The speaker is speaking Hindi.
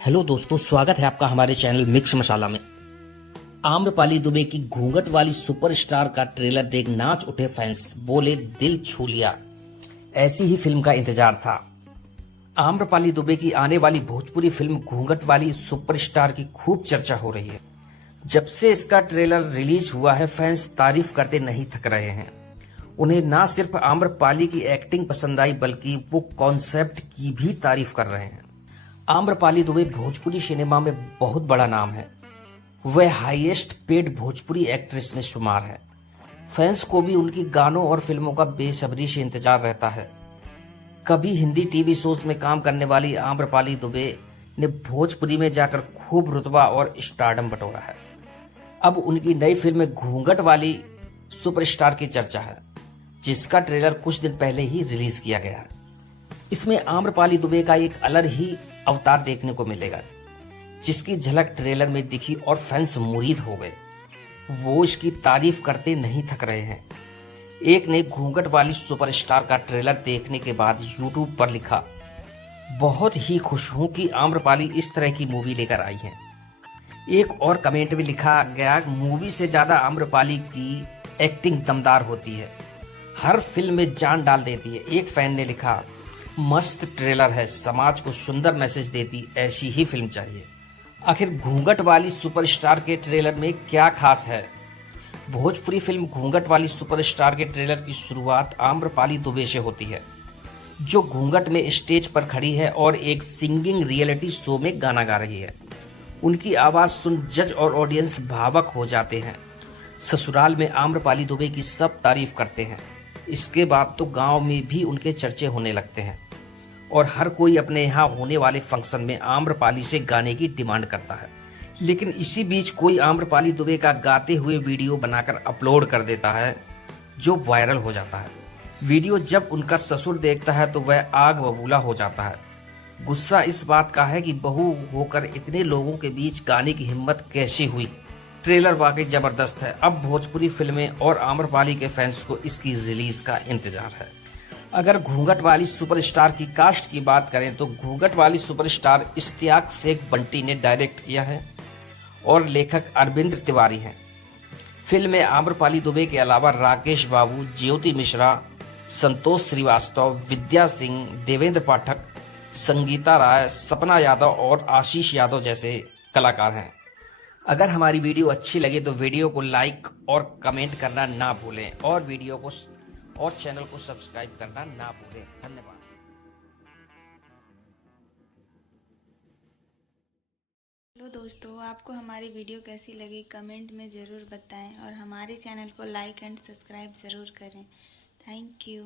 हेलो दोस्तों, स्वागत है आपका हमारे चैनल मिक्स मसाला में। आम्रपाली दुबे की घूंघट वाली सुपरस्टार का ट्रेलर देख नाच उठे फैंस, बोले दिल छू लिया। ऐसी ही फिल्म का इंतजार था। आम्रपाली दुबे की आने वाली भोजपुरी फिल्म घूंघट वाली सुपरस्टार की खूब चर्चा हो रही है। जब से इसका ट्रेलर रिलीज हुआ है, फैंस तारीफ करते नहीं थक रहे हैं। उन्हें ना सिर्फ आम्रपाली की एक्टिंग पसंद आई, बल्कि वो कॉन्सेप्ट की भी तारीफ कर रहे हैं। आम्रपाली दुबे भोजपुरी सिनेमा में बहुत बड़ा नाम है। वह हाईएस्ट पेड भोजपुरी एक्ट्रेस में शुमार है। फैंस को भी उनकी गानों और फिल्मों का बेसब्री से इंतजार रहता है। कभी हिंदी टीवी शोज में काम करने वाली आम्रपाली दुबे ने भोजपुरी में जाकर खूब रुतबा और स्टारडम बटोरा है। अब उनकी नई फिल्म घूंघट वाली सुपरस्टार की चर्चा है, जिसका ट्रेलर कुछ दिन पहले ही रिलीज किया गया है। इसमें आम्रपाली दुबे का एक अलग ही अवतार देखने को मिलेगा, जिसकी झलक ट्रेलर में दिखी और फैंस मुरीद हो गए। वो इसकी तारीफ करते नहीं थक रहे हैं। एक ने घूंघट वाली सुपरस्टार का ट्रेलर देखने के बाद यूट्यूब पर लिखा, बहुत ही खुश हूं कि आम्रपाली इस तरह की मूवी लेकर आई है। एक और कमेंट में लिखा गया, मूवी से ज्यादा आम्रपाली की एक्टिंग दमदार होती है, हर फिल्म में जान डाल देती है। एक फैन ने लिखा, मस्त ट्रेलर है, समाज को सुंदर मैसेज देती ऐसी ही फिल्म चाहिए। आखिर घूंघट वाली सुपरस्टार के ट्रेलर में क्या खास है? भोजपुरी फिल्म घूंघट वाली सुपरस्टार के ट्रेलर की शुरुआत आम्रपाली दुबे से होती है, जो घूंघट में स्टेज पर खड़ी है और एक सिंगिंग रियलिटी शो में गाना गा रही है। उनकी आवाज सुन जज और ऑडियंस भावुक हो जाते हैं। ससुराल में आम्रपाली दुबे की सब तारीफ करते हैं। इसके बाद तो गांव में भी उनके चर्चे होने लगते हैं और हर कोई अपने यहाँ होने वाले फंक्शन में आम्रपाली से गाने की डिमांड करता है। लेकिन इसी बीच कोई आम्रपाली दुबे का गाते हुए वीडियो बनाकर अपलोड कर देता है, जो वायरल हो जाता है। वीडियो जब उनका ससुर देखता है तो वह आग बबूला हो जाता है। गुस्सा इस बात का है कि बहू होकर इतने लोगों के बीच गाने की हिम्मत कैसे हुई। ट्रेलर वाकई जबरदस्त है। अब भोजपुरी फिल्में और आम्रपाली के फैंस को इसकी रिलीज का इंतजार है। अगर घूंघट वाली सुपरस्टार की कास्ट की बात करें तो घूंघट वाली सुपरस्टार इश्तियाक शेख बंटी ने डायरेक्ट किया है और लेखक अरविंद तिवारी हैं। फिल्म में आम्रपाली दुबे के अलावा राकेश बाबू, ज्योति मिश्रा, संतोष श्रीवास्तव, विद्या सिंह, देवेंद्र पाठक, संगीता राय, सपना यादव और आशीष यादव जैसे कलाकार हैं। अगर हमारी वीडियो अच्छी लगे तो वीडियो को लाइक और कमेंट करना ना भूलें और चैनल को सब्सक्राइब करना ना भूलें। धन्यवाद। हेलो दोस्तों, आपको हमारी वीडियो कैसी लगी कमेंट में ज़रूर बताएं और हमारे चैनल को लाइक एंड सब्सक्राइब ज़रूर करें। Thank you.